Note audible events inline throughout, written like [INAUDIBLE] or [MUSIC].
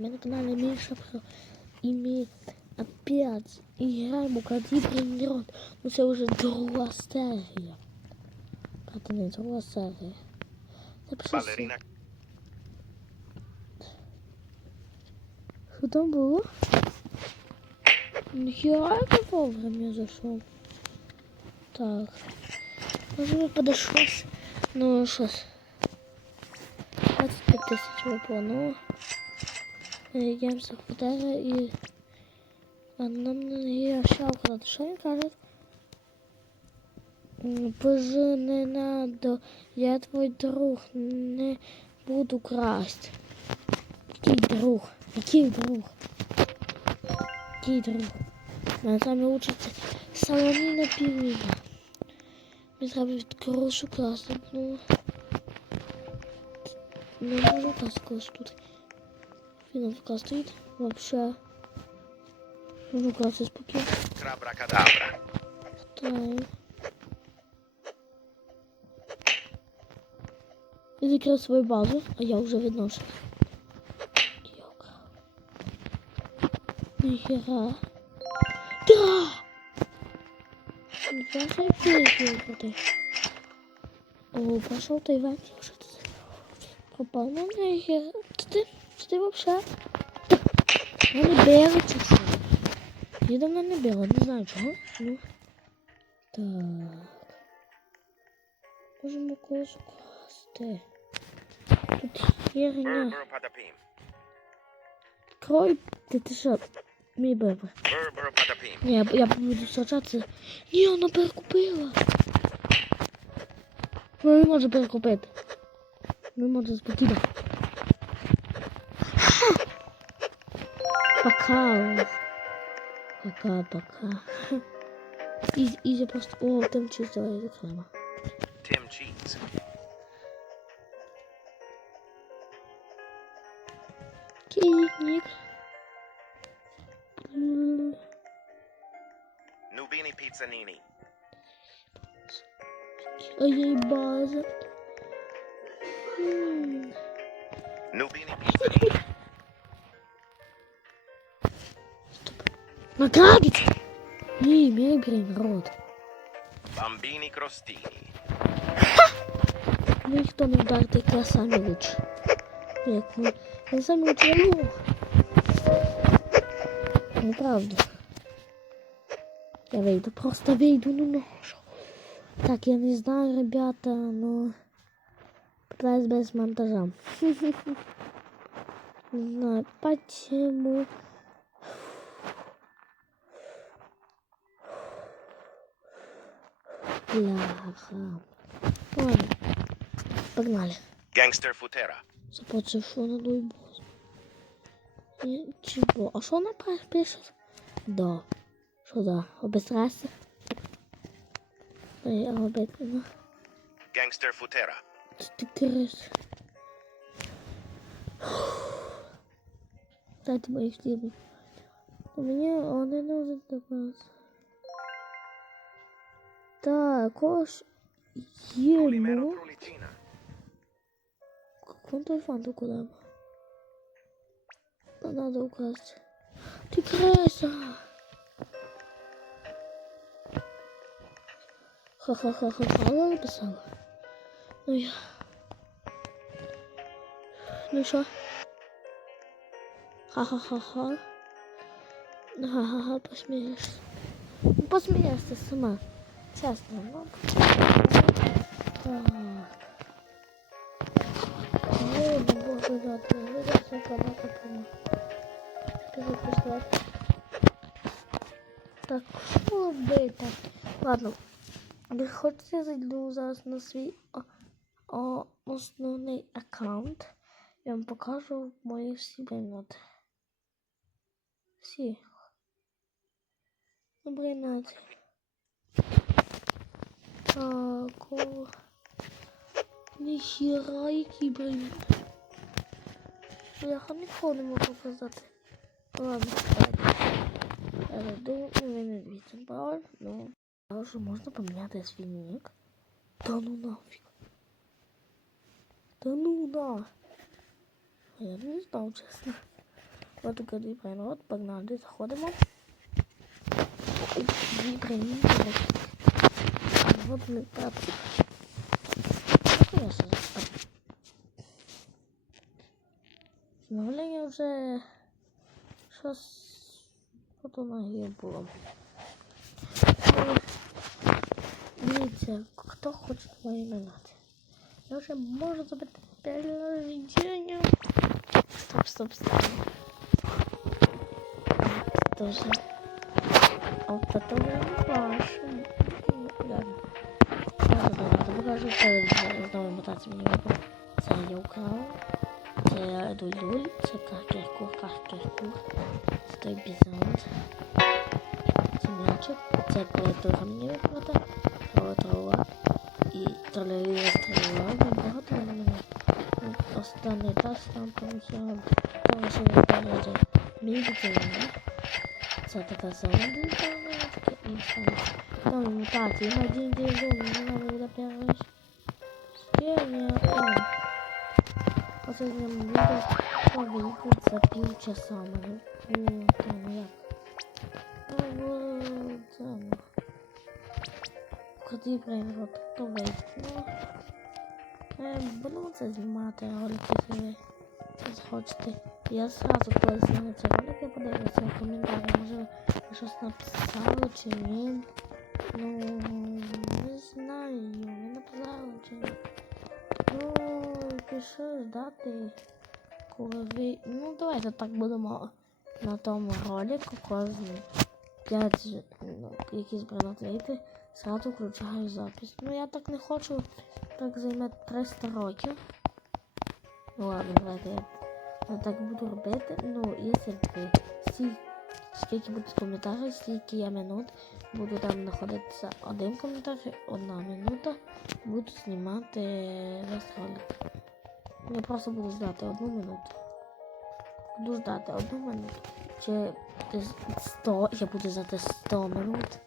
У меня на канале Миша Про. И мы опять играем у Кадибри Нерод. Ну це вже друга серія. Пацани, друга серія. Напиши Ballerina Що там було? Ніхера я вовремя зайшов. Так. Може подошлось. Ну щось. 25 тисяч виплануло. Йдемося в квартиру і... А нам не ще вкладати. Що він каже? М, Боже, не надо. Я твой друг. Не буду красть. Який друг? Який друг? Який друг? Мене саме учиться Соломіна Півніна. Мені треба від крошу класу. Ну, не можу класу тут. Клас стоїть. Вообще. Можу класу спокійно. Crabra Так. І закрив свою базу, а я вже відношу. Йока. Ніхера. Да! Я закрив О, пошел ты Иван, что ты пропал? Ну, нахер Ты, ты, ты вообще? Я не белый, чи що? Я давно не била, не знаю чого. Ну. Так. Можемо когось укласти. Тут херня. Burr patapim. Крой, ти ти що? Мій бебе. Burr burr patapim. Ні, я, я буду саджатися. Ні, вона перекупила. Вона не може перекупити. Не може спокійно. cows. Baka baka. he's, he's supposed to. Oh, Tim Cheese is a climber. Tim Cheese. Kijk. Nubini Pizzanini. Oye, boss. Hmm. Nubini Pizzanini. Награбить! Ні, мій блін, рот. Bambini crostini. Ніхто не вдарить, як я самі лучше. Як ми. Я самі лучше ну. Неправда. Я вийду, просто вийду, ну ну. що? Так, я не знаю, ребята, но... Пытаюсь без монтажа. [LAUGHS] Не знаю, почему. Бляха. Ладно, погнали. Gangster futera. Заплатив, що на дуйбос. Ничего. А что она пишет? Да. Что да? Обесраться? Да, я обетна. Gangster futera. Ты крыс. Дайте моих хлебов. У меня он не нужен добраться. Так, ош... Polimero Ему... prolicina. Quanto фанту куда? Надо украсть. Ты крыса! Ха-ха-ха-ха-ха, она написала. Ну я... Ну что? Ха-ха-ха-ха. Ха-ха-ха, посмеешься. Ну, сама. Честно, ну. Так. Ну, боже, рад, не видно, все планета прямо. Перепустать. Так, що робити? Ладно. Ви хочете я зайду зараз на свій о, о, аккаунт. Я вам покажу мої всі блінати. Всі. Ну, блінати. Так, о. Ніхіра, який блін. Я нікого не можу показати. Ладно, давайте. Зайду, ну, не дивіться, правильно? Ну. А вже можна поміняти свій нік? Та ну нафіг. Та ну на. А я не знав, чесно. От куди приймати, погнали, заходимо. Дві приймі. Ще так. Замовлення вже щось у ноги було. Але, Дивіться, хто хоче воювати. Я вже можу зробити перерождення. Стоп, стоп, стоп. Тоже. А ладно, покажу перед знову мотати мені вибор. Це я украв. Це дулюль, це каркеркур, каркеркур. Це той бізант. Це м'ячик. Це клавіатура мені вибрати. Трова і тролею стріла. Багато на мене. Останній етаж там помічав. Тому що я перейду. Мій дитина. Це така сама дитина. І там. Там мутації. На один день дома. Не надо буде перейти. Спєрня. Последнее видео за полчаса. Ну, там як. Ну, там. Куди приймати, то вийшло. Е, будемо це знімати ролики собі. Це захочете. Я сразу коли зніму ці ролики, подивлюся в коментарі. Може ви щось написали чи ні. Ну, не знаю, не написали чи ні. Ждати, коли. Ну, давайте так будемо на тому ролику кожен 5, ну, якісь предмет вийти, зразу включаю запись. Ну, я так не хочу, так займе 300 років. Ну ладно, давайте я, так буду робити. Ну, якщо скільки буде коментарів, стільки я минут, буду там знаходитися один коментар, одна минута, буду знімати весь ролик. Я просто буду ждати одну минуту. Буду ждати одну минуту. Чи 100, я буду ждати 100 минут.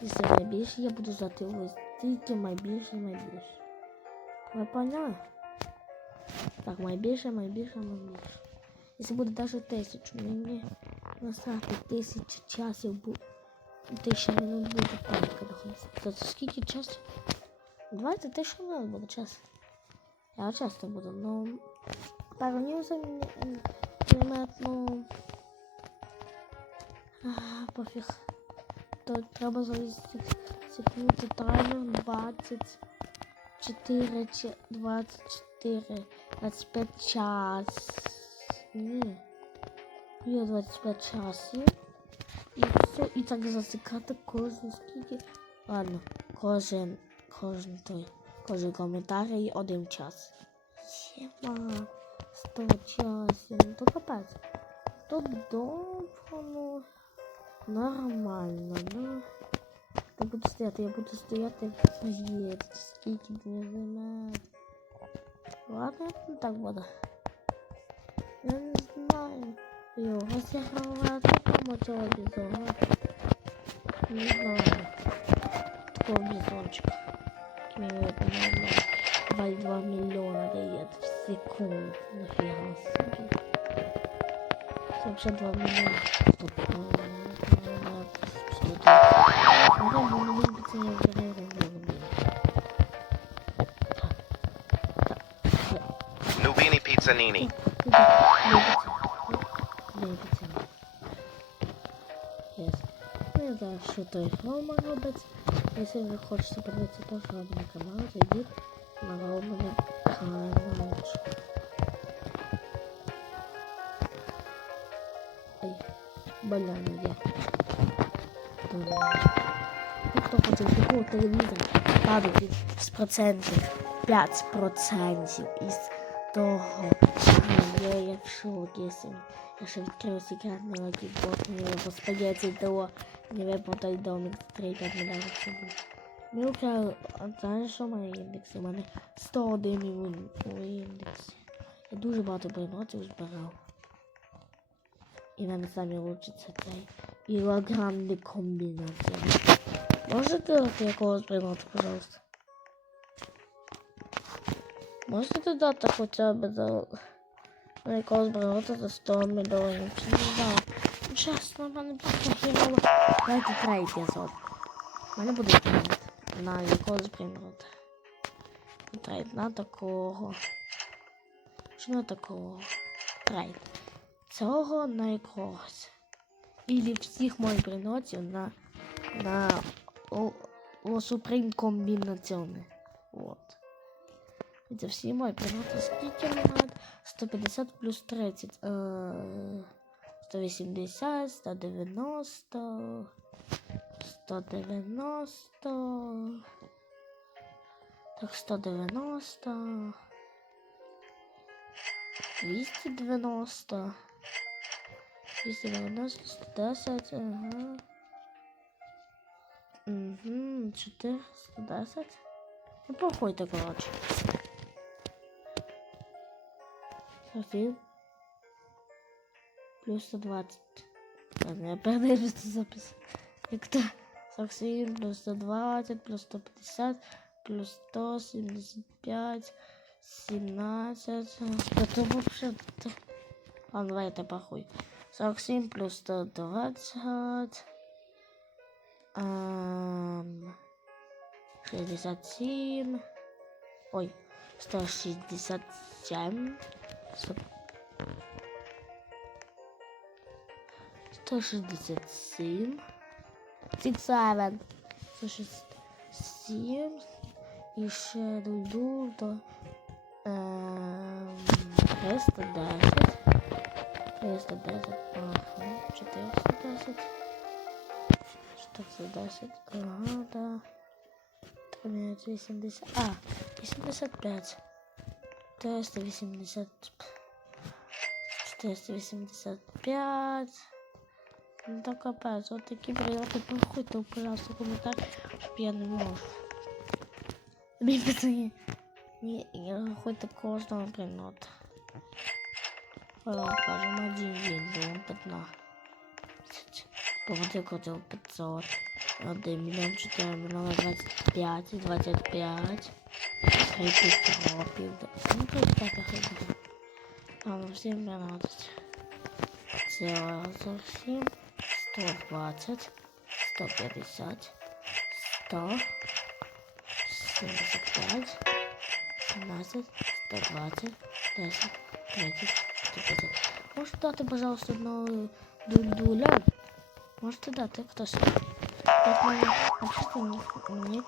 Якщо найбільше, я буду ждати ось тільки найбільше, найбільше. Ви поняли? Так, найбільше, найбільше, найбільше. Якщо буде навіть тисячу, мені насрати тисячу часів буде. Тисяча минут буде паника доходиться. То скільки часу? Давайте тисячу минут буде час. Я часто буду, но днів займет, ну а, пофіг. То треба завести секунди таймер 24 24 25 час. Ні. Є 25 часів. І все, і так засікати кожен скільки. Ладно, кожен, кожен той, кожен коментарій один час. Єма, 100 часів, то капець. То довго, ну, нормально, ну. Я буду стояти, я буду стояти є, скільки мені займе. Ладно, ну так буде. Я не знаю. Його зігравати, кому цього бізона. Не знаю. Такого бізончика. miłego melona. Wali 2 miliona wyjadł w sekund. No ja sobie. Dobrze, 2 miliona. Nubini Pizzanini. Jest. Ja zawsze tutaj Roma obecnie. Той Рома робить. Якщо ви хочете подивитися теж Романий канал, зайдіть на Романий каналчик. Ай, банально я. Ну, хто хоче такого телевізора, падає з процентів 5% із того, є, якщо якщо я ще відкрив секретний лакібот, не спагеті до не виплатай домик 3-5 мільйонів собі. Ми украли, а знаєш, що має індекс? У мене 101 у індексі. Я дуже багато предметів збирав. І в мене самі лучше це цей ілогранні комбінації. Можете якогось предмету, пожалуйста? Можете додати хоча б за на якого збирати за 100 мільйонів. Чи не знаю. Чесно, в мене хірово. Давайте третій епізод. У мене буде тренд на якогось примірити. Трейд на такого. Чи на такого? Трейд. Цього на якогось. Ілі всіх моїх приносів на на о, о Supreme комбінаціони. Вот. Це всі мої приноси. Скільки надо? 150 плюс 30. Е, 180, 190, 190. Так, 190. 290. 290, 110, ага. Угу, 4, 110. Ну, проходьте, коротше. Софі. Плюс 120. Ладно, я передивлюся запис. Як то 47 плюс 120, плюс 150, плюс 175, 17. Это вообще... Ладно, давай это похуй. 47 плюс 120. Ам, 67. Ой, 167. Сто шестьдесят семь. Six seven. Шестьдесят семь. І ще дойду до эм, триста десять. Триста десять. Ага. за десять. Чотириста десять. Ага, да. Там вісімдесят. А, вісімдесят п'ять. 480. 485. Ну так капець, от такі прильоти проходьте, пожалуйста, коментар, щоб я не можу. Мій пацані. Ні, я хоч кожного прильота. Я вам кажу, на один день було 15. Поводи хотів 500. 1 мільйон 4 мільйона 25, 25. Хай підтропів. Ну, тут так хай буде. Там всім 12. Це зовсім 120, 150, 100, 75, 17, 120, 10, 30, 150. Можете дати, пожалуйста, одного дуля? Можете дати хтось? Так, мені, мені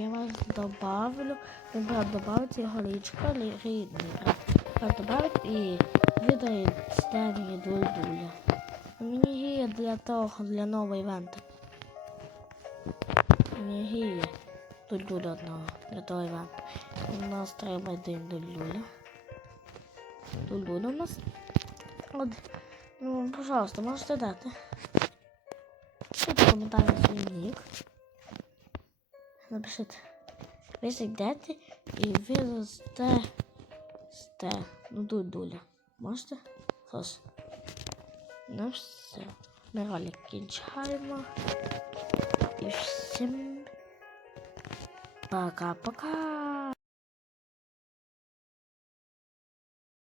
я вас добавлю. Ви брат добавите його личка, ли- рідний брат. Добавить і видає мені дуль-дуля. Мені є для того, для нового івенту. Мені є дуль-дуля одного для того івенту. У нас треба один дуль-дуля. Дуль-дуля у нас. От, ну, пожалуйста, можете дати. Пишіть в коментарі свій нік. Напишіть. Ви зайдете і ви дасте сте. Ну, дуль-дуля. Можете? Тож. Ну все. Ми ролик кінчаємо. І всім пока-пока.